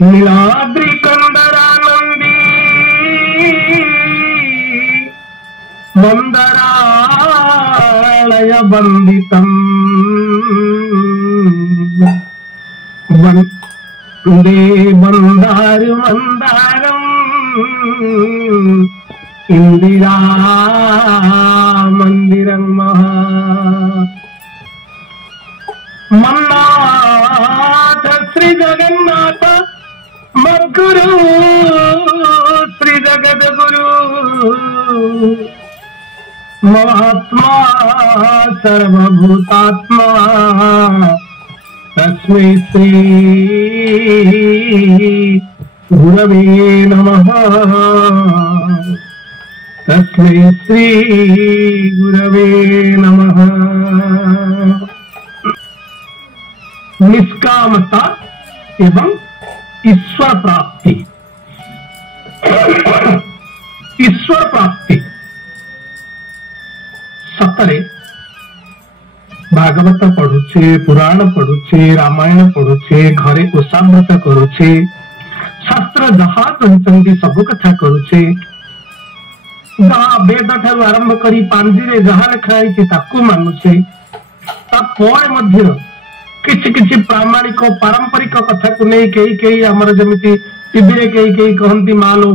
नीलाद्रि कंदरानंदी मंदरालय वंदितम् वंदे मंदारु मंदारम् इंदिरा मंदिरं महा मन्नाथ श्री जगन्नाथ मद्गुरु श्री जगद्गुरु महात्मा सर्वभूतात्मा तस्मै श्री गुरवे नमः तस्मै श्री गुरवे नमः। निष्कामता एवं ईश्वर प्राप्ति। ईश्वर प्राप्ति सतरे भागवत पढ़ुचे, पुराण पढ़ुचे, रामायण पढ़ुचे, घरे ओषाव्रत करुचे, शास्त्र जहा कहते सब कथा करुचे, जहा वेद ठारू आरंभ करी पांजिरे जहा लिखाई ताकू मानुचे, किछि किछि प्रामाणिक पारंपरिक कथा को नहीं कई आमर जमिति टीवी रे कई कहती मालो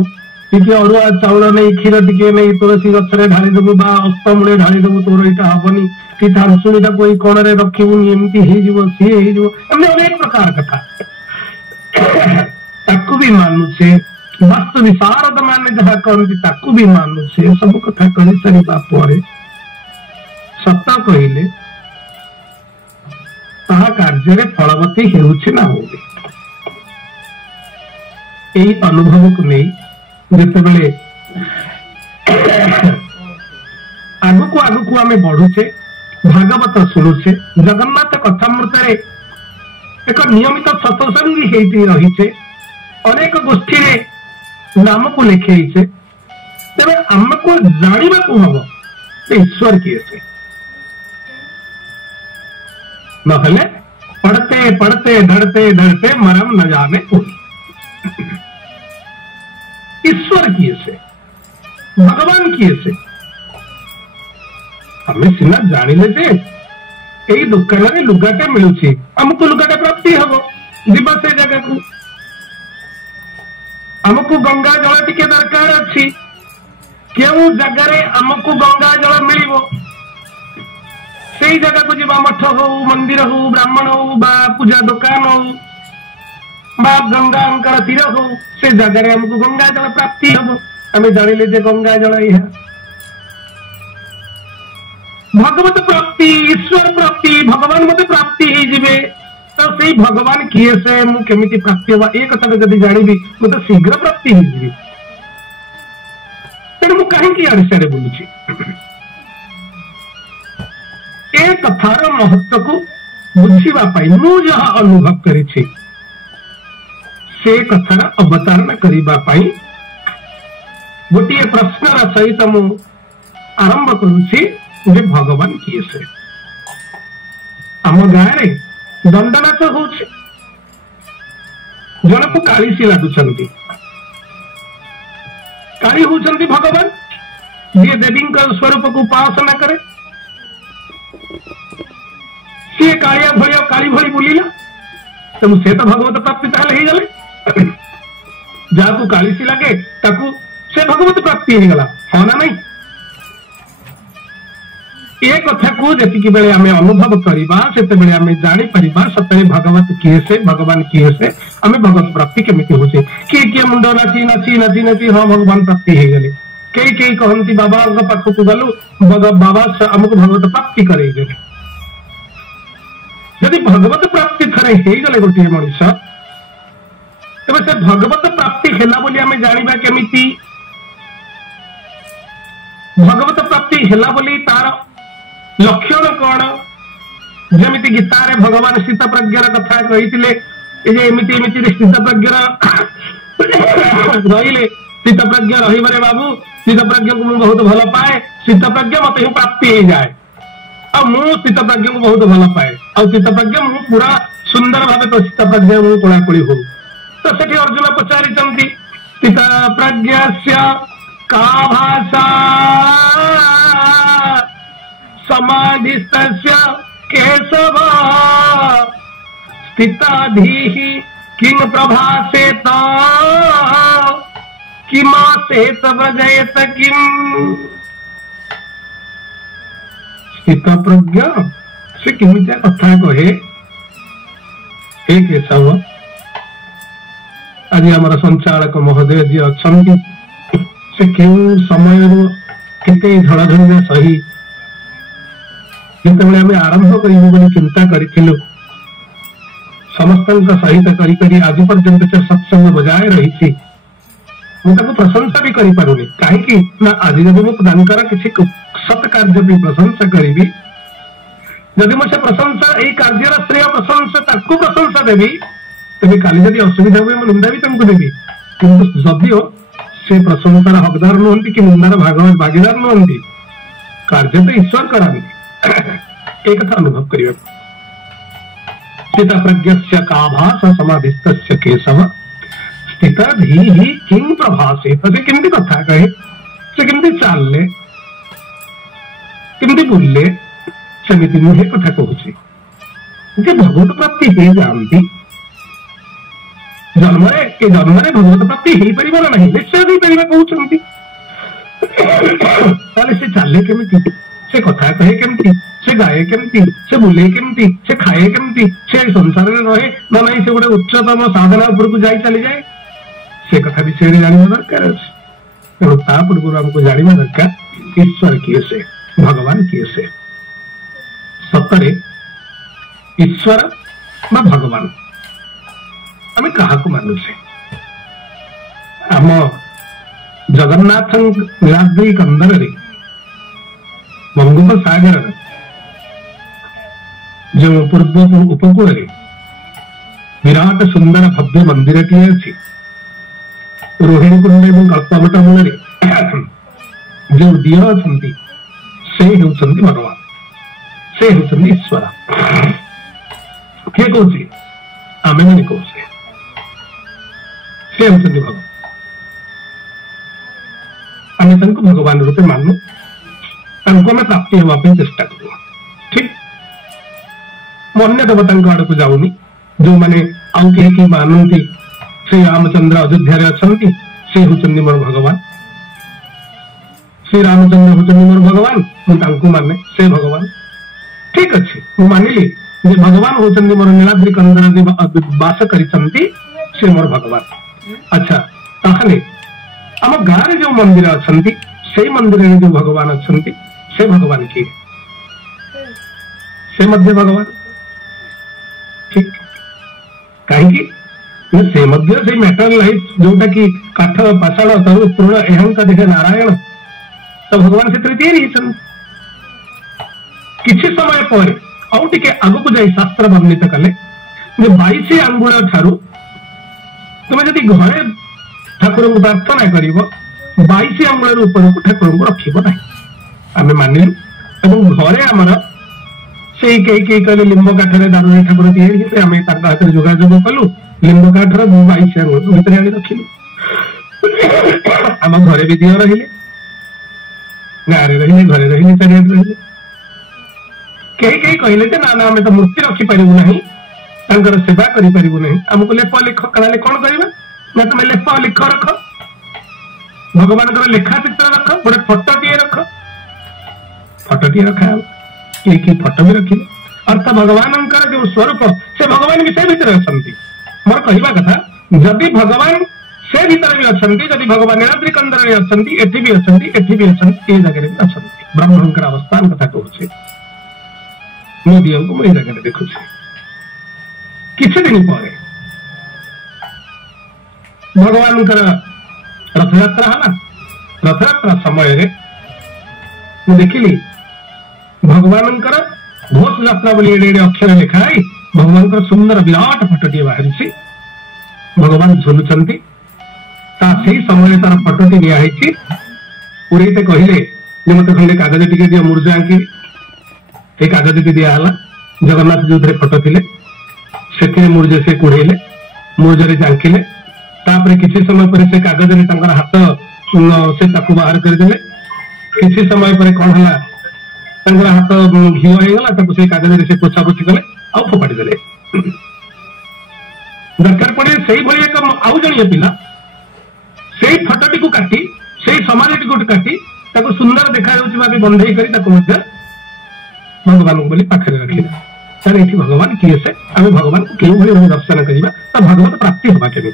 टिके अरुआ चाउल नहीं क्षीर टिके नहीं तुलसी गछरे ढाली देबु बा अस्तमूले ढाली देबु तोर एटा हबनी कि थांसुणीटा कोई कोण रे रखिबुनी एमती हे जीवो सी हे जीवो एमने अनेक प्रकार कथा ताकू भी मानुछे। वास्तु विशारद माने जहा कहती ताकू भी मानुछे। सब कथा कहि सारिबा परे सत्य कहिले ताहा कार्य फलवती हेउछि ना होबे। एही अनुभव को नहीं जितेबले आगु को आमे बढ़ुचे, भागवत शुणुचे, जगन्नाथ कथामृत एक नियमित सत्संगी हेती रहीचे, अनेक गोष्ठी रे नाम को लिखेइचे, तेबे हमको जानिबा को हबो ईश्वर किए से नहले पढ़ते पढ़ते धड़ते धड़ते मरम न जाने कोई। ईश्वर किए से, भगवान किए से हमें सीना जानिले जे एई दुकान रे लुगाटे मिलुची, हमको लुगाटे प्राप्ति हबो दिबा से जगह को। हमको गंगा जल टिके दरकार अछि, केउ जगह रे हमको गंगा जल मिलिबो से जगह को जीवा मठ हो, मंदिर हो, ब्राह्मण हो, बा पूजा दुकान हो, बा गंगा अंकर तीर हो, से जगह हमको गंगा जल प्राप्ति हम आम जानिले जे गंगा जल यह भगवत प्राप्ति, ईश्वर प्राप्ति, भगवान मत प्राप्ति ही जीवे तो से भगवान किए से मु केमिति प्राप्ति होबा ए कथा जदि जानिबी मु तो शीघ्र प्राप्ति ही जीवी। तेणु मु काहे कि आड़े साड़े बोलुची ए कथार महत्व को बुझीबा पाई मु जहा अनुभव करिछि से कथार अवतारण करिबा पाई गोटे प्रश्नर सहित मु आरंभ करुछि जे भगवान किए से। आम गाँव रे दंडनाच होछि, जन को कालीसी लागुचंती, काली होचंती भगवान जे देवी स्वरूप को उपासना करे, सी कालिया भलिया काली भली बुलिला तो से तो भगवत प्राप्ति ताले ही गले जाकू कालीसी लगे ताकू से भगवत प्राप्ति ही गला हाँ ना नहीं। ये कथा को जति बेले आमे अनुभव करिबा सेते बेले आमे जानि परिबा सतरे भगवत किए से, भगवान किए से आमे भगवत प्राप्ति केमिति होचे। के मुंड नाची नाची नाची नाची हाँ भगवान प्राप्ति ही गले, कई कहती बाबा पाख को गलु बाबा हमको भगवत प्राप्ति करे गले। यदि भगवत प्राप्ति थरे हे गले गोटे मनुष्य तबे से भगवत प्राप्ति हेला बोली आमे जानिबा केमिति, भगवत प्राप्ति हेला बोली तार लक्षण कौन। जमिति गीता रे भगवान स्थित प्रज्ञार कथा कहिथिले एमिति एमिति स्थित प्रज्ञा रहिले स्थित प्रज्ञा रहिबरे बाबू स्थित प्रज्ञा को बहुत भल पाए, स्थित प्रज्ञा मत ही प्राप्ति हो जाए आ मु स्थित प्रज्ञा को बहुत भल पाए आ स्थित प्रज्ञा मु पूरा सुंदर भाव तो स्थित प्रज्ञा मु कोलाकोली हो तो सेठी अर्जुन पचारिचंती स्थिता प्रज्ञस्य का भाषा समाधिस्तस्य केशव स्थिताधीः किं प्रभासेत किमासेत व्रजयत किम्। स्थित प्रज्ञ से किमितिया कथा कहे हे केशव आज आमर संचालक महोदय जी अच्छा से क्यों समय केते झड़झड़िया सही जिते आम आरंभ कर चिंता करूँ समस्त सहित करी आज पर्यंत से सत्संग बजाय रही प्रशंसा भी करें कहीं आज जब मुझे किसी सत कार्य प्रशंसा करी जदि मुझे प्रशंसा यही कार्यर श्रेय प्रशंसा प्रशंसा देवी तेज काली जब असुविधा हुए मुझे निंदा भी तुमको देवी किंतु जदिओ से प्रशंसार हकदार नुहति कि निंदार भागीदार नुहति कार्य तो ईश्वर करांती एक कथा अनुभव करिया स्थित प्रज्ञस्य काभास समाधिस्तस्य केशव स्थित धीः किं प्रभासेत से केमती कथा कहे से केमती चालले केमती बोलले सेमिति मुझे कथा कहूची जे भगवत प्राप्ति हे जानती जन्मरे भगवत प्राप्ति हे परिबो नाही निश्चय भी परिबो कहउचंती ताले से चाले केमती से कथा कहे केमती से गाए केमती से बोले केमती से खाए केमती से संसार में रहे ना नहीं से गोटे उच्चतम साधना उपरकू जाई चली जाए से कथा विषय में जानवा दरकार तेणु ता पूर्व हमको जानवा दरकार ईश्वर किए से भगवान किए से सतरे ईश्वर बा भगवान आम क्या मानुचे आम जगन्नाथ नीलाद्री कंदर बंगोपसागर जो पूर्व उपकूल विराट सुंदर भव्य मंदिर टी अच्छी रोहिणी कुंड और कल्पवट मूल जो दिय अच्छा से होती भगवान से होती ईश्वर किए कौन आमे मैंने कौन से होती भगवान आम भगवान रूपे मानू आम प्राप्ति होगा चेष्टा करूँ ठीक अन्य देवता आड़ को जाऊनी जो मैंने आउ कहीं मानती श्री रामचंद्र अयोध्या अच्छा से होती मोर भगवान श्री रामचंद्र होती मोर भगवान मुझे माने से भगवान ठीक अच्छे मुझे मानिली जे भगवान होती मोर नीलाद्री कंदर बास कर मोर भगवान अच्छा ताहले आम गाँव जो मंदिर अच्छा से मंदिर में जो भगवान अच्छा से भगवान किए से मध्य भगवान ठीक कहीं से मध्य से मैटर लाइफ जोटा कि काठ पाषाण तरु तृण एहंका देखे नारायण तो भगवान से तृतीय किसी समय पर आउ टे आग को जाए शास्त्र वर्णित कले 22 आंगुल ठारू तुम्हें जदि घरे ठाकुर को प्रार्थना कर 22 आंगुल ऊपर को ठाकुर को रखिब ना आम मानिलु घरे आमर से कई कहले लिंब काठर दारुणी ठाकुर तैयारी आम हाथ में जोगाजोग कलु लिंब काठर 22 आंगुल भितर आगे रखिलु आम घरे भी दिह रही गाँव रही घरे रही चारिड़े रही कई कहले ना ना आम तो मूर्ति रखिपारू ना सेवा करूँ ना आमको लेप लिख कहले कौन करवा ना तुम लेप लिख रख भगवान लेखा चित्र रख गोटे फटोटे रख फटोटे रखा कि फटो भी रखिए अर्थात भगवान जो स्वरूप से भगवान भी से भीतर अच्छा मोर कहवा कथा जदि भगवान से भीतर भी अच्छा जदि भगवान नीलाद्री कंदर में अच्छा एटी भी अच्छा एटी भी अच्छा ये जगह भी अच्छा ब्रह्मंकर अवस्थान कथा कहूँ मोदी को मुझे जगह देखुँ किसी दिन पर भगवान रथयात्रा है रथयात्रा समय देखिली भगवान घोष यात्रा बोली एडे अक्षर लिखाई भगवान सुंदर विराट फटोटी बाहरी भगवान झुलुंट समय तार फटोटी नियाई उड़े कहले मत खंडे कागज टी दियो मुर्जा आंकी कागज टी दिहला जगन्नाथ जो फोटो थे से मुर्जे से कुड़ेले मोजरे जांकिले तापर किसी समय पर से कागज रे तंकर हाथ से ताकू बाहर करदेले किसी समय पर कौन है तंकर हाथ घिओ हो गला ताकू से कागज रे से पोछा पोछी कले आ फोपाड़ी देले दरकार पड़े से भाई एक आउ जणिया पिला से फटोटी को काटी से समाजटी को काटी ताको सुंदर देखा जाउची बाकी बंधई करी ताको मध्य भगवान को बोली पाखरे रखिला सर ये भगवान किए से आम भगवान को क्यों भाई दर्शन करवा तो भगवत प्राप्ति होगा केमी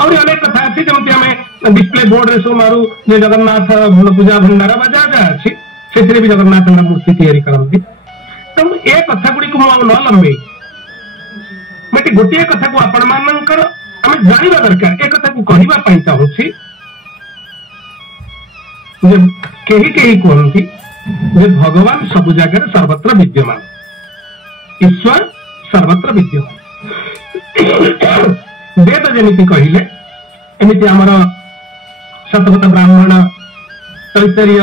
और अनेक कथा अच्छी जमी आम डिस्प्ले बोर्ड रे सब मारू जे जगन्नाथ पूजा भंडार बा जहाँ अच्छी से भी जगन्नाथ मूर्ति तैयारी करती तो ए कथा गुड़ी को न लंबे मैं गोटे कथा को आपण मानकर आम जानवा दरकार ए कथा को कहवाई चाहूँगी कही कहती जे भगवान सब जगह सर्वत्र विद्यमान ईश्वर सर्वत्र विद्यमान वेद जमी कहले एमती आमर शतपथ ब्राह्मण तैतरीय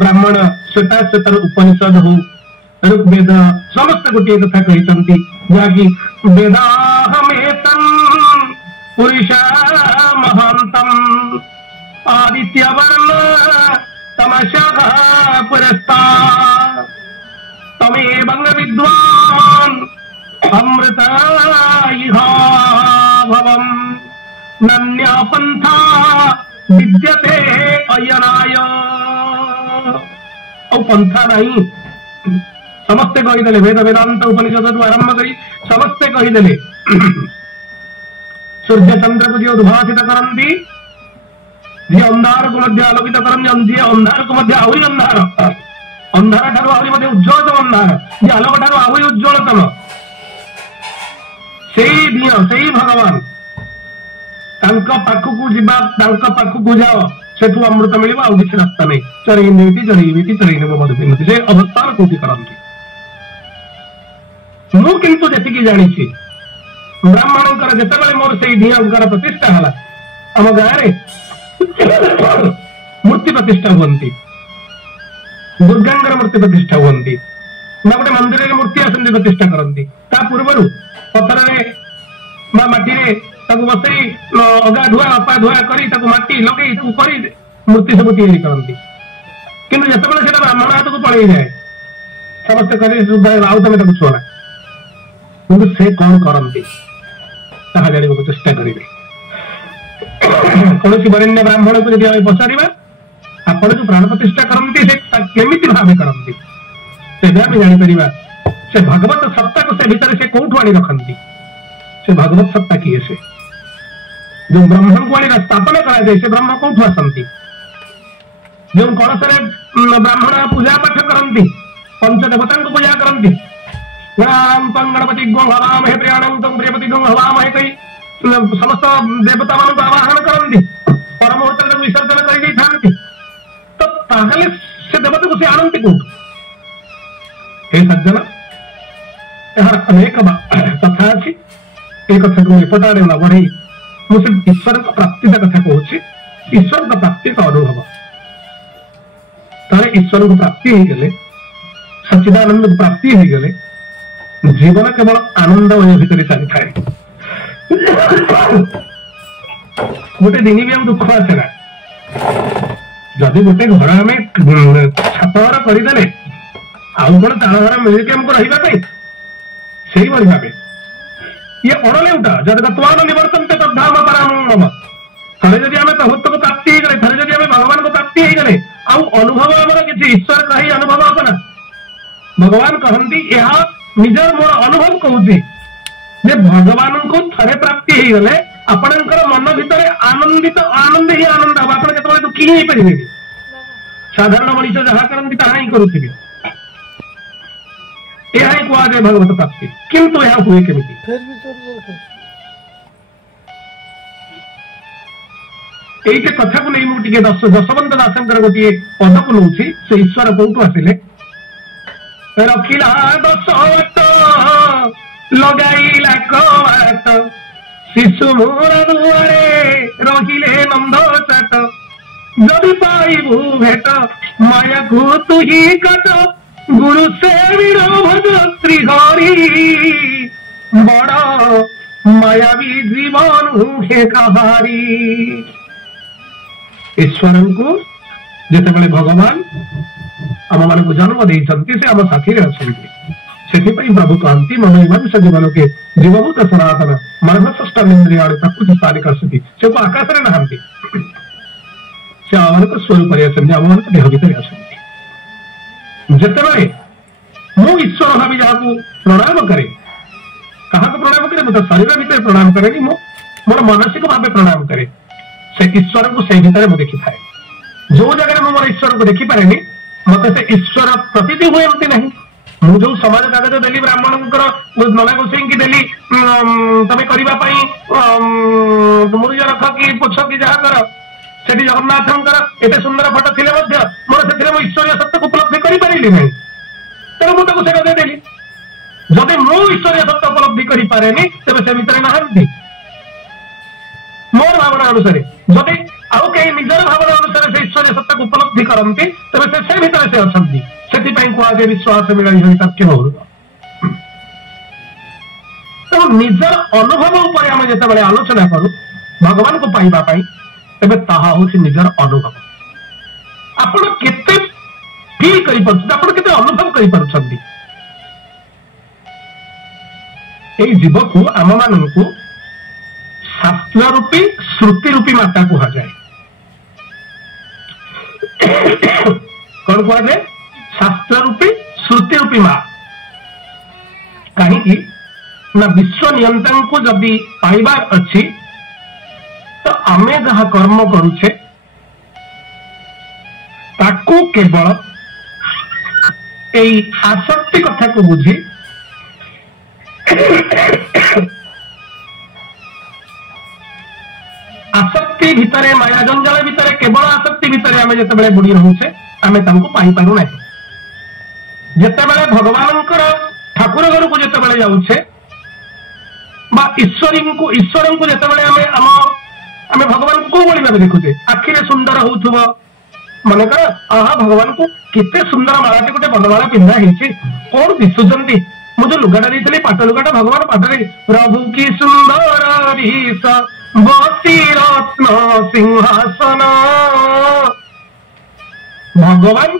ब्राह्मण श्वेताश्वेतर उपनिषद हो ऋग्वेद समस्त गोटे कथा कहते जहाँकि वेदाहमेतम पुरुषा महांतम आदित्य वर्ण तमशः पुरस्ता तमेवं विद्वान् अमृतायिहा भवम् नन्या पंथा विद्यते अयनाय औ पंथा नहीं समस्ते कहीदेले वेद वेदांत उपनिषद आरंभ करी समस्ते कहीदेले सूर्य चंद्र को जो उद्भासित करती जी अंधार को मध्य आलोकित करम जी अंधार को मध्य आहरी अंधार अंधार ठारू आहरी मध्य उज्ज्वलतम अंधार जी आलोक ठारू आहरी उज्ज्वलतम सेई दियो सेई भगवान तांका पाखकु जिबा तांका पाखकु जाओ सेठू अमृत मिलिबा आ किसी रास्ता नहीं चरई नेब मधुपिंदी से अवस्थान कोठी करंती मु किंतु जति जानी ब्राह्मणकर जिते मोर से दियांकर प्रतिष्ठा है आम गाँव मूर्ति प्रतिष्ठा हुई दुर्गांगर मूर्ति प्रतिष्ठा हुई ना गोटे मंदिर मूर्ति आसती प्रतिष्ठा करती पूर्व पथर मटी बसई अगा धुआ अपा धुआ कर माटी लगे मूर्ति सब तैयारी करती किंतु जिते से ब्राह्मण हाथ को पड़े जाए समस्ते कर आउ तुम छुआ किंतु से कौन करती जानवा चेष्टा करेंगे कौन वरेण्य ब्राह्मण को जब पचार आपण जो प्राण प्रतिष्ठा करती केमी भाव करती तेज आम जापर से भगवत सत्ता को से भितर से कौटू आनी रखती से भगवत सत्ता किए से जो ब्रह्म को आनी स्थापन कराए से ब्रह्म कौटू आसती जो कलश ब्राह्मण पूजा पाठ करती पंचदेवता को पूजा करती गणपति गो हवामहे प्रियाणं तम प्रियपति गो हवामहे कही समस्त देवता मान आवाहन करती पर मुहूर्त विसर्जन कर तो ताहले से देवता को से आनंदी कौट हे सज्जन यार अनेक कथा अच्छी एक कथा को एपट आड़े न बढ़ई मुझे ईश्वर प्राप्ति कथा कहूँ ईश्वर प्राप्ति का अनुभव ताले ईश्वर को प्राप्ति हो गले सच्चिदानंद को प्राप्ति हो गले जीवन केवल आनंदमय भितर चली थाए गोटे दिन भी हम दुख आसे ना जदि गोटे घर आम छातर करदे आउ कौन चाल घर मिलके हमको रही से भाव ये अणलेउटा जब तत्वान निवर्तन तद्धाम पराम थे जब आम प्रभुत्व को प्राप्ति हो गए थे जब आम भगवान को प्राप्ति हो गए आउ अनुभव आमर किसी ईश्वर कही अनुभव हम ना भगवान कहती यह निजर मोर अनुभव कहूँ भगवान को थे प्राप्ति हो गले आपणकर मन भितर आनंदित आनंद ही आनंद हम आप दुखी ही पारे साधारण मनीष जहाँ करती ताहा ही करुवे यह ही कहुए भगवत प्राप्ति किंतु यह हुए केमी ये कथा को नहीं मुझे दशवंत दास गोटे पद को नौ से ईश्वर कौटू आसिले रखिला 10 वट लगाइला कवाट शिशु मोर दुआरे रहिले नंद चाट जदि पाइबू भेट माया को तु ही काट गुरु से भज श्री हरि बड़ मायावी जीवन हे कहारी। ईश्वर को जिते भगवान आम मान को जन्म देते से आम साथी अच्छा से प्रभु कहती मनोमानुष जीवन के जीवभूत सनातन मानसष्टाइंद्रिया प्रकृति स्थानिक आसती से आकाश में नहांती से आम स्वरूप आम मान देह भर आसती। जिते मु ईश्वर भावी जहाँ प्रणाम करे क्या प्रणाम करे मुझे शरीर भितर प्रणाम करे मोर मानसिक भाव प्रणाम करे से ईश्वर को से भितर मुझे देखी थाए। जो जगह मुझे मोर ईश्वर को देखिपारे मत से ईश्वर प्रतीति हुए एमती नहीं। मुझे जो समाज कागज देली ब्राह्मण नना गोसाई की देली तमें करने मुरुज रख कि पोछ कि जहाँ कर से जगन्नाथ एते सुंदर फटो थे मोर से ईश्वरीय सत्य को उपलब्धि करें ना तेरे मुझे से देदेली। जदि मु ईश्वरीय सत्य उपलब्धि करें तेज से भितर नहांती मोर भावना अनुसार जदि आउ कहीं निजर भावना अनुसार से ईश्वरीय सत्ता को उपलब्धि करती तेज से भितर से अच्छा से कहुए विश्वास मिली तथ्य तेणु निजर अनुभव उपर आम जिते आलोचना करूँ भगवान को पाइबापी तेज ताहा हूँ निजर अनुभव। आपण केते फील कर अनुभव कर जीव को आम मान को शास्त्र रूपी श्रुति रूपी माता कह जाए। कौन कह जाए शास्त्र रूपी श्रुति रूपी माँ कहीं ना विश्व नियंत्रण को जदि पाइबार अच्छी तो आमे जहाँ कर्म करुचे ताकू केवल यही आसक्ति कथा को बुझी आसक्ति भितर माया जंजाल भितर केवल आसक्ति भितर आम जिते बुड़ी रोचे आम पाई पारु ना। जिते भगवान ठाकुर घर को जिते जाऊे ईश्वर को जिते आम भगवान को कौ भाव देखुचे आखिरे सुंदर हो मनकर आहा भगवान को केते सुंदर मालाटी गोटे बनमाला पिंधा है कौन दिशुंट मुझे लुगाटा दी पाट लुगाटा भगवान पाटे प्रभु की सुंदर बसी रत्न सिंहासन भगवान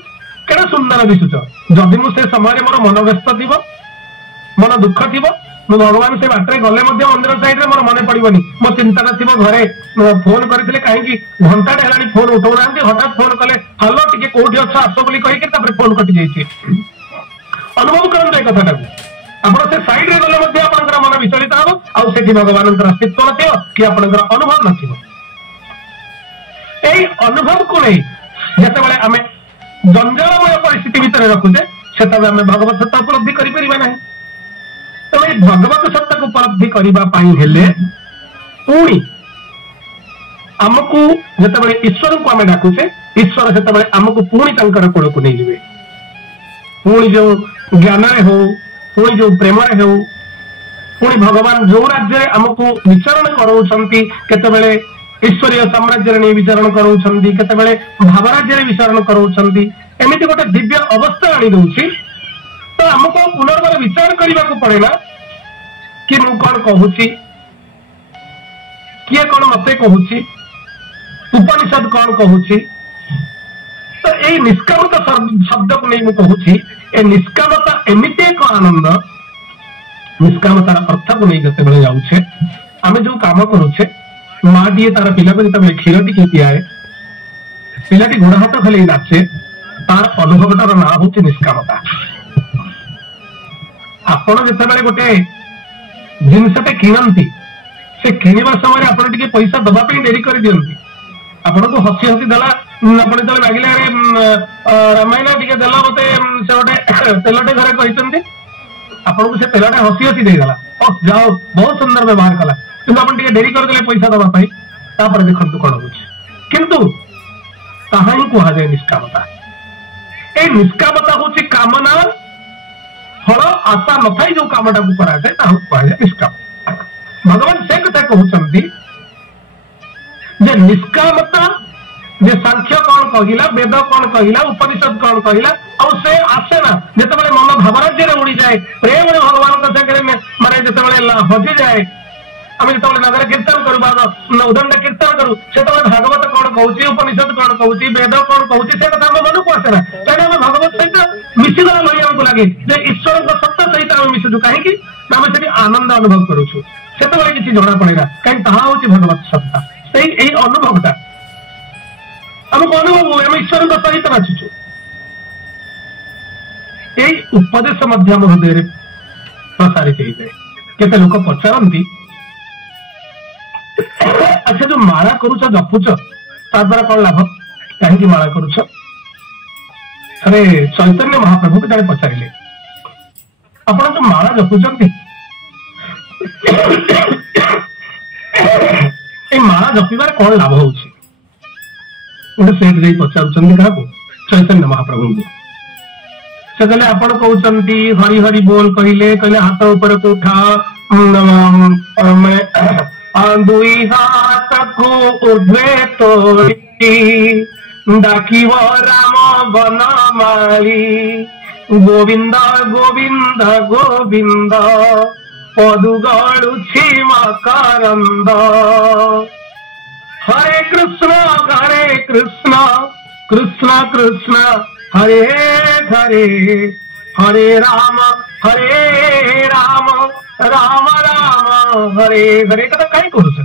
केड़ा सुंदर दिशुच जदि मुझे समय मोर मन व्यस्त थी मन दुख थी मु भगवान से बाटे गले मंदिर साइड मोर मन पड़ोनी मो चिंता थी घरे फोन करते कहीं घंटाटे है फोन उठाऊ ना हठात फोन कले हलो टे कौटी अच्छ आस बोली कहीकि फोन कटि जाइए। अनुभव करते कथा आप साइड रे गले आपंकर मन विचलित हम आठ भगवान अस्तित्व नथिबो कि आपंकर अनुभव नथिबो। एई अनुभव को नहीं जिते आम जंजालमय परिस्थिति भितर रखुचे से आम भगवत सत्ता उपलब्धि करें ना। तो ये भगवत सत्ता को उपलब्धि करने पुणी आमको जिते ईश्वर को आम डाकुचे ईश्वर से आमको पुणी कोल को नहीं जाए पुणी जो ज्ञान हो पुणी जो प्रेम हो पुणी भगवान जो राज्य आमको विचरण कराउछंती केतेबेले ईश्वरीय साम्राज्य नहीं विचरण कराउछंती केतेबेले भावराज्य विचरण कराउछंती एमिति गोटे दिव्य अवस्था आनी दउछि। तो आमको पुनर्बार विचार करने को पड़ेगा कि मु कौन कहूची किए कौन मते कहूची उपनिषद कौन कहूची। तो यही निष्कामता शब्द को नहीं कहूची ए निष्कामता एमिति एक आनंद निष्कामतार अर्थ को नहीं जिते जाऊे आम जो काम करुचे माँ टीए तार पिला को जिते क्षीर टी पियाए पिलाटी गोड़ हाथ खाली नाचे तार अनुभवटार ना हूँ निष्कामता। आपण जिते गोटे जिनसटे किणती से किणवा समय आप पैसा दवाई डेरी कर दिखती आपन को हसी हसी देला आप जो मागिले रामायण टे देल मत से गोटे तेलटे घरे कहते आपन को से तेलटा हसी हसी देदेला जाओ बहुत सुंदर व्यवहार कला कि आप डेरी करदे पैसा दवाई देखु कौन हो किंतु ताहा ही कहुए निष्कामता। ये निष्कामता हूँ कामना फल आशा न था जो कामटा को कराए कहुए निष्काम। भगवान से कथा कहते निष्कामता जे सांख्य कौन कहला वेद कौन कहला उपनिषद कौन कहला से आसे ना जिते मन भावराज्य उड़ी जाए प्रेम भगवान सागर माने जाए जिते हजि जाए आम जो नगर कीर्तन करूँ उदंड कीर्तन करूँ से भागवत कौन कहूँ उपनिषद कौन कहूँ वेद कौन कहूँ से कथा आम मन को आसेना कहीं आम भगवत सहित मिशिगला भाई आमको लगे ईश्वर सत्ता सहित आम मिशुचु कहीं आम से आनंद अनुभव करुचु से किसी जना पड़ेगा कहीं ताहा हूँ भगवत सत्ता से अनुभवटा आमको अनुभव हुए आम ईश्वर सहित नाचुचु यही उपदेश हृदय प्रसारित होता है केते लोक पचारती अच्छा जो माला करुच जपुच ता द्वारा कौन लाभ कहीं माला करुच अरे चैतन्य महाप्रभु को जड़े पचारे आप जो माला जपुंट माला जपिबार कौन लाभ हो पचार क्या चैतन्य महाप्रभु को से कहले आपण कहते हरि हरि बोल कहले कहले हाथ ऊपर को उठा दुई हाथ को ऊर्ध्वे तोड़ी डाकिव राम बनमाली गोविंद गोविंद गोविंद पदु गड़ुछि मकरंद हरे कृष्ण कृष्ण कृष्ण हरे हरे हरे राम राम राम हरे हरे कथा कहीं करुच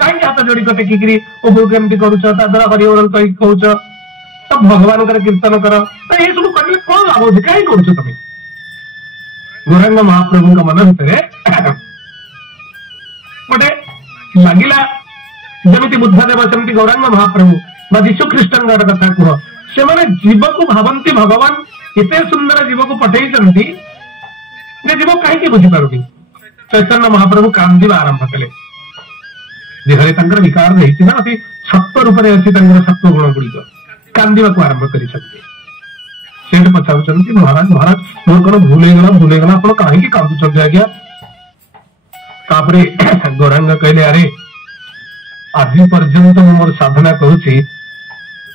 कहीं हाथ जोड़ी टेकिकी उपरू केमती करुच द्वारा हरिओम कही कौच तो भगवान कीर्तन कर तो ये सब कर कौन लाभ हो कहीं करुच तुम गौरांग महाप्रभु मन भितर गोटे लगिला जमी बुद्धदेव सेमती गौरांग महाप्रभु जीशु ख्रीष्ट कथा कह से माने जीव को भावंती भगवान इतने सुंदर जीव को पठे जीव कहीं बुझीपार चैतन्य महाप्रभु कांदीवा आरंभ कले देहरे विकार रही अति सत्व रूप अच्छी सत्व गुण गुड़िक कांदीवा को आरंभ कर पचार महाराज महाराज मोर कौन भूल आप कहीं कांदुंट आज्ञा तापरे गौरांग कहले अरे आज पर्यंत मोर साधना करुच्ची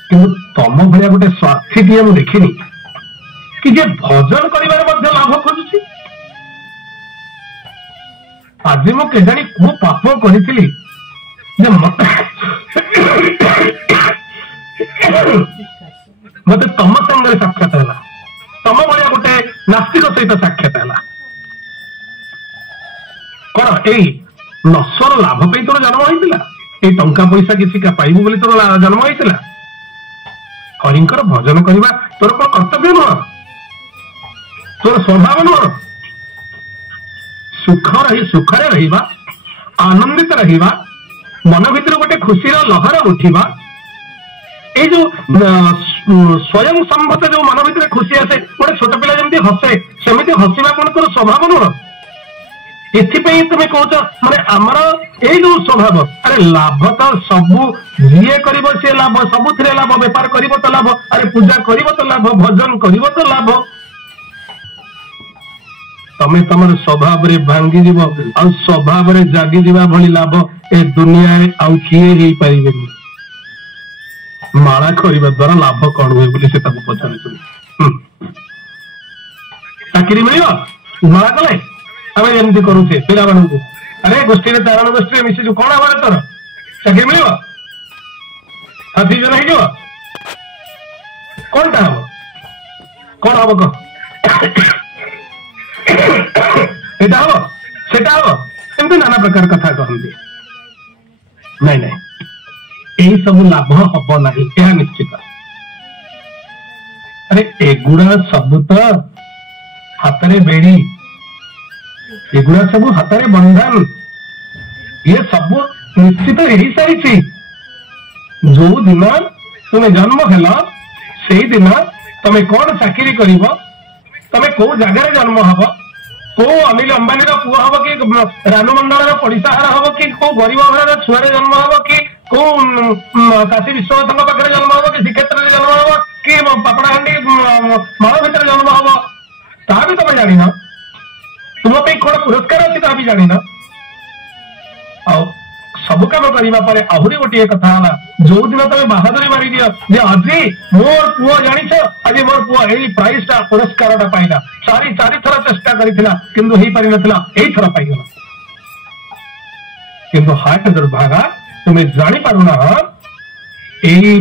किंतु तम भाया गोटे स्वार्थी टीए मुझे देखनी कि जे भजन कर लाभ खोजुची आज मु केजाणी को पाप करी मत तम संगे साक्षात है तम भाया गोटे नास्तिक सहित साक्षात है कौन यही नश्वर लाभ पे तोर जन्म होता ये टंका पैसा किसी पाइबू बोली तोर जन्म होता हरिंकर भजन करवा तोर कौन कर्तव्य नुह तोर स्वभाव नुह सुखरे रहिबा आनंदित रहिबा मन भीतर गोटे खुशी लहर उठिबा ये जो स्वयं संभत जो मन भीतर खुशी आसे गोटे छोट पिला जमी हसे सेमती हसवा कौन तोर स्वभाव नुह एथिपाई तुम कौच माने आमर ये जो स्वभाव अरे लाभ तो सबू जी कर लाभ सबुथ लाभ बेपार कर तो लाभ अरे पूजा कर तो लाभ भजन कर तो लाभ तमें तुम स्वभाव रे भांगी जीव आ स्वभाव रे जागी जीवा भली लाभ ए दुनिया आउ किए ही पारिबे माला करबा द्वारा लाभ कौन हुए बोली से ताको पचारे चाकरी मिल माला कले आम एमती करुचे पिला अरे गोष्ठी चारण गोष्ठी मिशु कौन हमारे तोर चाकरी मिल हाथी जन हो कौन हम कौन हम कह हम से हम नाना प्रकार कथा कहते नहीं नहीं यही सब लाभ हम ना यह निश्चित अरे एगुड़ा सब तो हाथ में बेड़ी एगुड़ा सब हाथ में बंधन ये सब निश्चित हो सारी जो दिन तुम्हें जन्म हेल से दिन तुम कौन चाकरी कर तुम कौ जगार जन्म हम कौ अनिल अंबानी पुआ हम कि रानू मंडल पड़िशार हम कि कौ गरीब घर छुआरे जन्म हम कि कौ काशी विश्वनाथ पाखे जन्म हम कि श्रीक्षेत्र में जन्म हम कि पापड़ाहांडी माल भितर जन्म हम ता भी तुम जान तुम कौन पुरस्कार अच्छी ता भी जान सब कम करने आहरी गोटे कथा जो दिन तुम बाहादुरी मारी दियो जे आज मोर पुओ जानिछ आज मोर पुओ यही प्राइज टा पुरस्कार टा पाइला चारि थर चेष्टा करथिला किंतु हेई पारि नथिला एई थर पाइगला किंतु हाट दुर्भागा तुम्हें जानी पारुना एई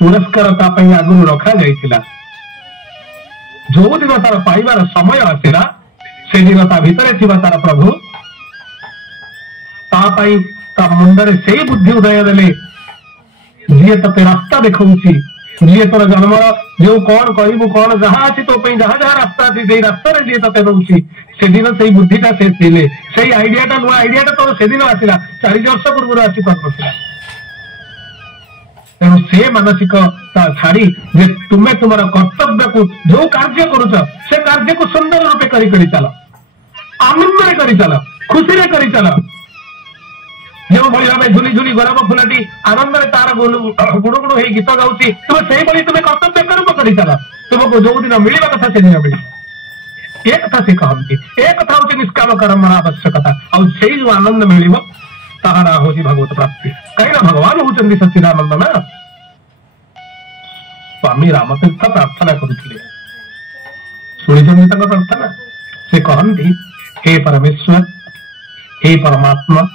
पुरस्कार ता पई आगु रखा जाइथिला जो दिन तार पाइबार समय आसिला से दिन ता भितरे थिबा तार प्रभु ता पई ता मुंडरे से बुद्धि उदय देले जी ते रास्ता देखौछि जी तोर जन्म जो कौन करू कौन जहाँ अच्छी तो जहाँ जहाँ रास्ता अच्छी से रास्ता जी ते नौछि से दिन से बुद्धिटा से थिले से आइडियाटा नुआ आइडियाटा तोर से दिन आसिला 40 वर्ष पूर्व आसी पारनथिला तेणु से मानसिकता छाड़ी जे तुम्हें तुम कर्तव्य को जो कार्य करुच से कार्य को सुंदर रूपे करी चल आनंद करी चल खुशी करी चल जो भाई भाव झुली झुली गरम फुलाटी आनंद तार गुणुगुणु हो गीत गाँची तुम्हें तुम्हें कर्तव्य कर्म कर चल तुमको जो दिन मिलवा कथा से दिन मिल ये कथा से कहती ए कथा हूँ निष्काम कर्म आवश्यकता आई जो आनंद मिल तार हूँ भगवत प्राप्ति कहीं भगवान होती सच्चिदानंद ना स्वामी रामतीर्थ प्रार्थना करुले शुणी प्रार्थना से कहती हे परमेश्वर हे परमात्मा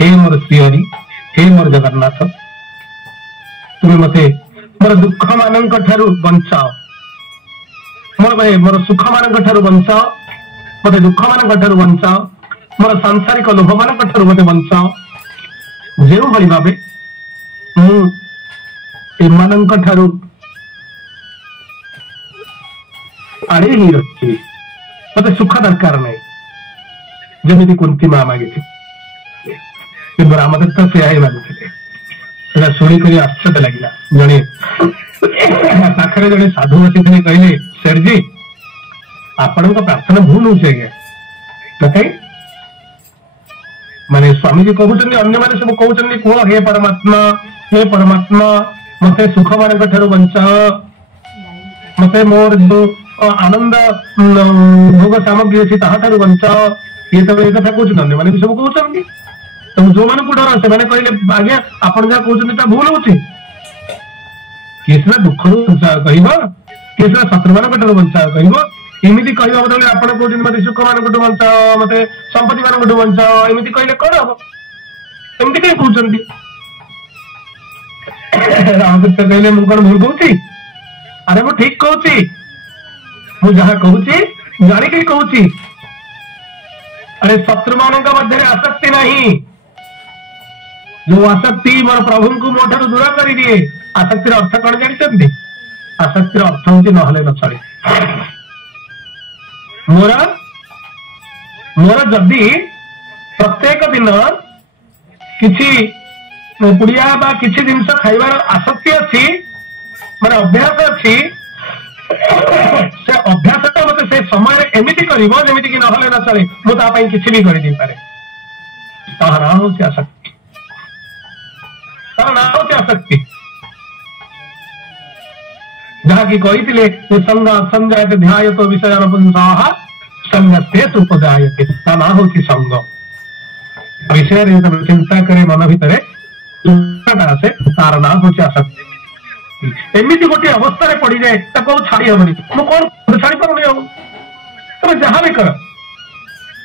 हे मोर श्रीहरि हे मोर जगन्नाथ तुम्हें मते मोर दुख मान बंचाओ मोर सुख मान बंचाओ मते दुख मान बंचाओ मोर सांसारिक लोभ मान मते बंचाओ जो भाई भाव मुझे आड़े ही रखी मते सुख दरकार नहीं जमी कुंती माँ मागी कि रामतीर्थ से ही मागुले शुणिक आश्चर्य लगे जड़े पाखे जड़े साधु बसी कहले सेठ जी आपण प्रार्थना भूल हो कहीं माने स्वामी जी कहते अन्य मैंने सब कहते कह हे परमात्मा मते सुख मान बंचाओ मते मोर जो आनंद भोग सामग्री अच्छी ताठू बंचाओ ये तो एक कथा कहते अन्य मैंने भी सब कहते तो जो मैंने डर से मैंने कहले आज्ञा आप जहाँ कहते भूल हो किए सीना दुख बंचा कह किए सीना शत्रु मान बंचा कह एमती कह बदले आप कहते मत सुख मान बंचाओ मत संपत्ति मान बंचाओ एमती कहले कौन हम एमती कहीं कहते रामतीर्थ कहले मुझे कौन भूल कहूँ अरे मुझे ठीक कहूँ मुझे जहाँ कहूँ जानिक कहूँ अरे शत्रु मान मध्य आसक्ति नहीं जो आसक्ति मोर प्रभु को मो ठार दूर कर दिए आसक्तिर अर्थ कौन जानते आसक्तिर अर्थ हूँ नहले न चले मोर मोर जदि प्रत्येक दिन किसी पुड़िया बा किसी जिनस खाइबार आसक्ति अच्छी माने अभ्यास अच्छी से अभ्यास मत से समय एमती करमती कि नहले न चले मुझे किसी भी कर तार ना हूँ आसक्ति तार ना हूँ आसक्ति जहाँ की कही संग संजायते ध्यायत विषयानुपुंसाः संगस्ते सुपजायते ता ना हूँ संग विषय चिंता करे मन भितर आसे तार ना हूँ आसक्ति एमती गोटे अवस्था पड़ जाए छाड़ी हेनी मुझे कौन छाड़ी पारूनी हम तुम जहाँ भी कर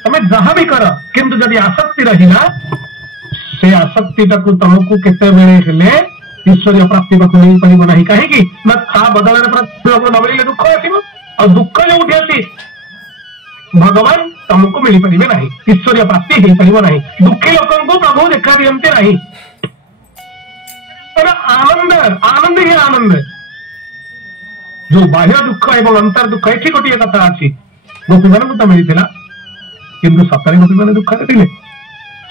तुम्हें जहाँ भी कर किंतु जदि आसक्ति रहा से आसक्ति तुमको केते ईश्वरीय प्राप्ति पाक नहीं पार ना कहीं बदल न मिले दुख आस दुख जो आसी भगवान तुमको मिल पारे ना ईश्वरीय प्राप्ति हो पार ना दुखी लोक प्रभु देखा दिखते ना आनंद आनंद ही आनंद जो बाह्य दुख एवं अंतर दुख ये गोटे कथा अच्छी गोपी मान तो मिलता किंतु सतरे गोपी मैंने दुख थे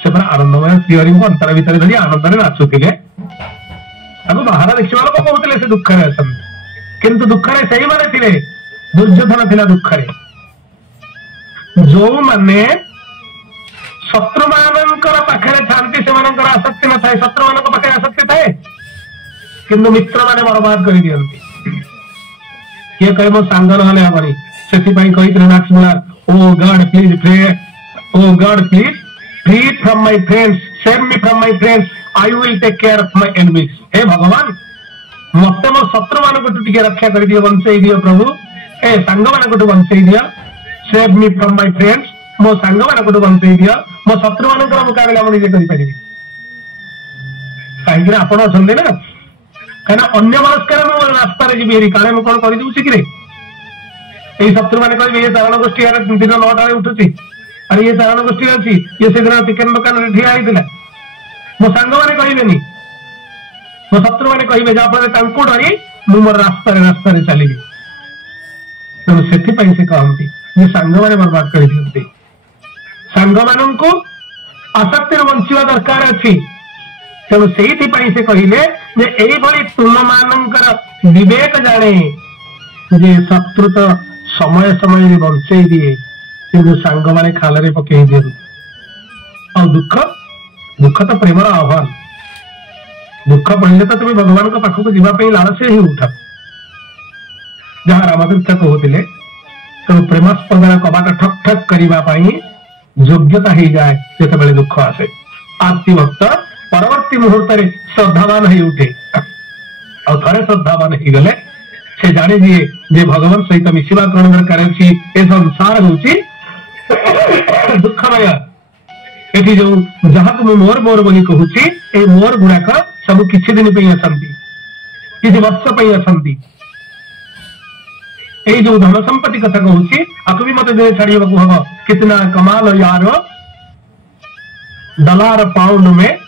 से पूरा आनंदमय श्रीहरि को अंतर भितर धरी आनंद नाचुले बाहर देखा लोक कहते से दुख किंतु दुख से ही माने थे दुर्योधन थिला दुख जो माने शत्रु मानकर पाखे थांती से आसक्ति न थाए शत्रु मान पाखे आसक्ति थाए किंतु मित्र माने बर्बाद कर दियंती किए कहे मो सांग नहले हबनी सेथिपाई कहितले नाक्समुलार oh God please pray oh God please free from my friends save me from my friends, I will take care of my enemies. हे भगवान मत मो शत्रु मान टिके रक्षा कर दियो, बंचई दियो प्रभु, ए सांग मान बंचई दियो। Save me from my friends, मो सांग मान बंचई दियो, मो शत्रु मान मुकाबला मुझे करें कहीं आपण अच्छा ना, कहीं अन्य मनस्कार रास्तार जी काले मुझे कौन कर कि ये शत्रु मैंने कहे ये चारण गोष्ठी दिन 9टा उठुची, अरे ये चारण गोष्ठी अच्छी, ये से दिन चिकेन दुकान में ठिया होता, मो सांग मैंने कहबेनी, मो शत्रु मैंने कहे जहाँफल डरी मुझे मोर रास्तार चली। तेणु से कहती ये सांग मैंने बर्बाद कर सांग मान को आसक्ति बंचा दरकार अच्छी। तेणु से कहले ये तुम मानकर विवेक जाने जे शत्रु तो समय समय बंचई दिए कि सांग मैंने खाल पकई दिए। और दुख दुख तो प्रेमर आह्वान, दुख पड़े तो तुम भगवान को पाखक जावाई लालसे ही उठ, जहाँ रामतीर्थ कहते तो प्रेमास्पद कबाट ठक ठक करने योग्यता हो जाए जिते दुख आसे। आरती भक्त परवर्ती मुहूर्त श्रद्धावान हो उठे, और थे श्रद्धावान हो गले से जाने दिए जे भगवान सहित मिशा कौन दरकार अच्छी। ए संसार हूँ दुखमय, ये जो जहाँ को मोर मोर बोली कहूँ मोर गुड़ाक सब किसी दिन आसती, किसी वर्ष आसती। ये जो धन संपत्ति कथा कहूँ आपको भी मत दिन छाड़िया हम, कितना कमाल यार डॉलर पाउंड में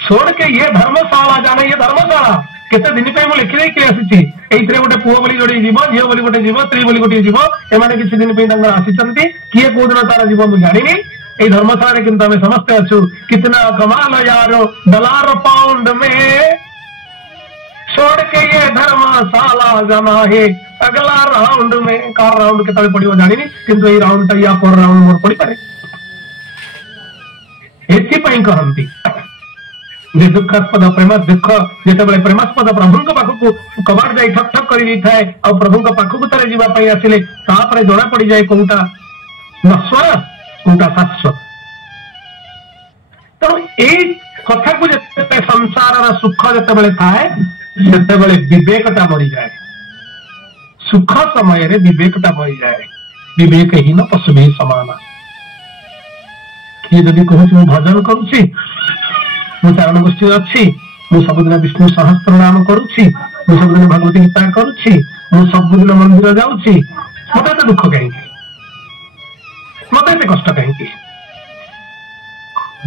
छोड़ के ये धर्मशाला जाने, ये धर्मशाला केते दिन पे लिखि देखे आसी गोटे पुओ बोली गोटे जीव, झील बोली गोटे जीव, स्त्री बोली गोटे जीव, एमाने किसी दिन पे आसी किए कौ दिन तार जीव मुझे जानी। ये धर्मशाला किंतु आम समस्ते अच्छु, कितना कमाल यार डॉलर पाउंड में छोड़ के ये धर्मशाला जाना है अगला राउंड में। कार राउंड के पड़ो जानी किंतु ये राउंड या पर राउंड मोर पड़ पारे। एथपाई कहती जे दुखास्पद प्रेम दुख जिते प्रेमास्पद प्रभु पाखक कबाट जाए ठक ठक कर प्रभु पाखक तारे जावाई आसिले जना पड़ जाए कौटा नश्वर कौटा शाश्वत। तेणु यही कथा को जिते संसार सुख जिते थाए से विवेकता बढ़ी जाए, सुख समय विवेकता बढ़ी जाए। विवेकहीन पशु भी समान। किए जदि कहूँ भजन करुच्ची, चारण गोष्ठी अच्छी, सबुदिन विष्णु सहस्त्र नाम करुच्ची, सबुदिन भगवती गीता करुच्ची, सबुदिन मंदिर जाऊँगी, मत एत दुख कहीं, मत एत कष्ट कहीं।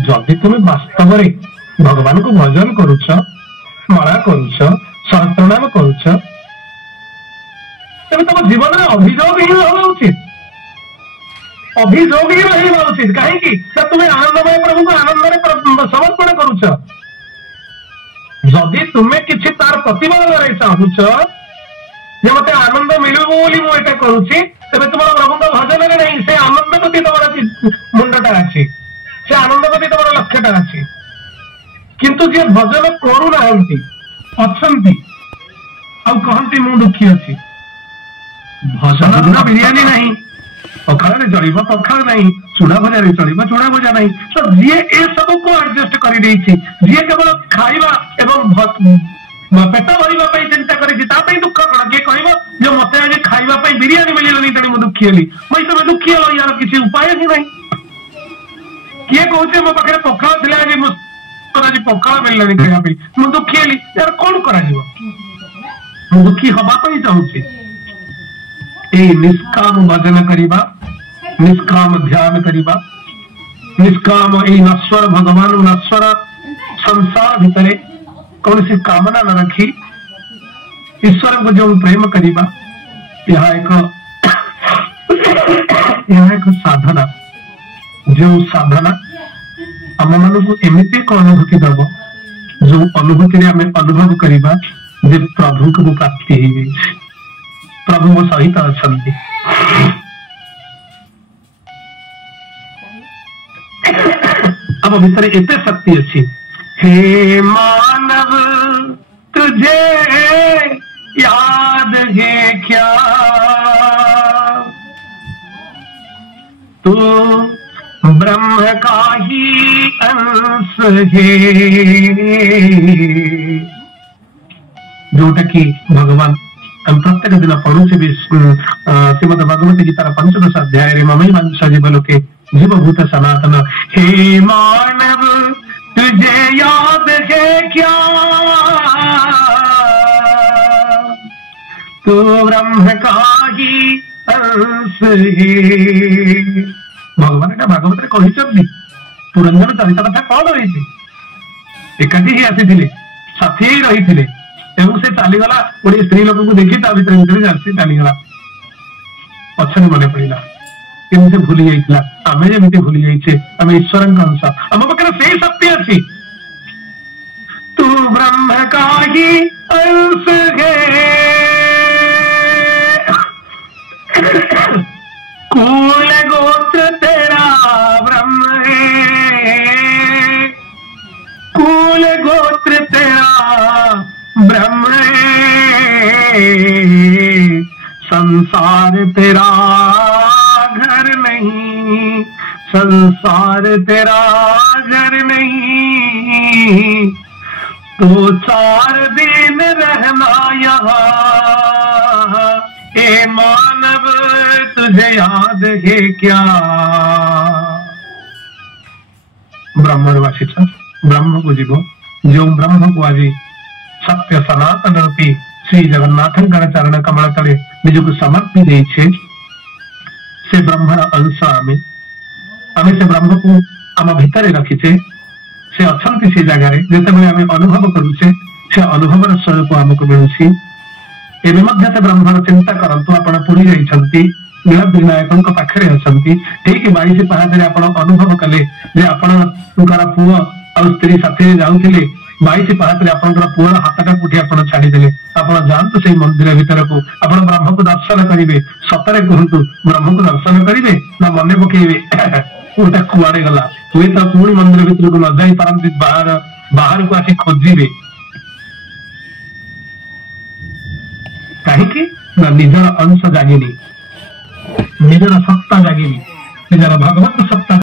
जदि तुम वास्तव भगवान को भजन करुच, माला करुच, सहस्त्र नाम करुच, तेज तुम जीवन में अभियोग ही रहा उचित, अभियोग ही रहा उचित। कहीं तुम्हें आनंदमय प्रभु को आनंद समर्पण करुच। जदि तुम्हें किसी तार प्रतिबल चाहूच मत आनंद मिलू बोली मुझे करुच्ची, तेज तुम प्रभु भजन में नहीं, से आनंद प्रति तुम मुंडटा अच्छी, से आनंद प्रति तुम लक्ष्यटा अच्छी। किंतु जे भजन करूना अच्छी कहती मु दुखी अच्छी, भजन बिरियानी नहीं, पखाल चल पखाल नहीं, चूड़ा भजा चल चूड़ा भजा नहीं। तो जी ए सब को एडजस्ट कर जी केवल खाइबा एवं पेट भरवाई चिंता कर दुख कौन किए कह मत आज खाइबा बिरियानी मिलनी तेणु मुझे दुखी हली, मुझे तुम दुखी हल यार किसी उपाय ही नहीं। किए कहे मो पाखे पखाल थे आज पखाल मिलनी खावाई, मुझे दुखी हली यार कौन कर दुखी हवाई चाहूँगी। ये निष्काम भजन करिबा, निष्काम ध्यान करिबा, निष्काम ये नश्वर भगवान नश्वर संसार भितर कौन सी कामना न रखी ईश्वर को जो प्रेम करिबा, यह एक साधना, जो साधना आम मान को एमती एक अनुभूति दब जो अनुभूति आम अनुभव करिबा जे प्रभु को प्राप्ति हो, प्रभु मो सहित अच्छा। अब भीतर एते शक्ति अच्छी। हे मानव तुझे याद है क्या, तू ब्रह्म का ही अंश है, जोटा कि भगवान प्रत्येक दिन पढ़ुचे भी श्रीमद भगवती गीतार 15 अध्याय ममई वंश जीव लोके जीवभूत सनातन। हे मानव तुझे याद है क्या, तू ब्रह्म का ही अंश है। भगवान एटा भागवत कही पुरंदर चरित कथा कौन रही, एकाठी ही आसी साथी रही से चलीगला गोटे स्त्री लोक को देखी चलीगला पछरे मन पड़ा केमती भूली जाइए आम जमी भूली जाइए आम ईश्वर अंश आम पाखे से शक्ति अच्छी। तू ब्रह्म का ही अंश है, कुल गोत्र तेरा ब्रह्म है, कुल गोत्र तेरा ब्रह्म संसार तेरा घर नहीं, संसार तेरा घर नहीं, तो 4 दिन रहना यहाँ, ए मानव तुझे याद है क्या। ब्रह्मवासी ब्रह्म को जीव जो ब्रह्म को आज सत्य सनातन रूपी श्री जगन्नाथ चरण कमल तले निजक समर्पी देछे, से ब्रह्मर अंश आमे से ब्रह्म को आम भितर रखीचे, से अछंती से जगह जिते आम अनुभव करुचे से अनुभवर स्वरूप आमको मिलुछि। एबे मध्य से ब्रह्मर चिंता करंतु आपण पुरी जाइछंती नीला विनायक पाखे अछंती, ठीक 22 पहाड़ आपण अनुभव कले जे आपणकर पुओ आ स्त्री साथी जाउथिले 22 पहाड़ आपंकर पुअर हाथटा कोठी आपण छाड़ीदेले, आपण जानतु से मंदिर भीतर को आपण ब्रह्म को दर्शन करिवे। सतरे कहतु ब्रह्म को दर्शन करिवे ना मन पकेबे गोटे कुआड़े गला हुए तो पुणी मंदिर भीतर को न जाई पारंती बाहर को आसी खोजिबे कहीं ना निजर अंश जागिनी, निजर सत्ता जागिनी, निजर भगवत सत्ता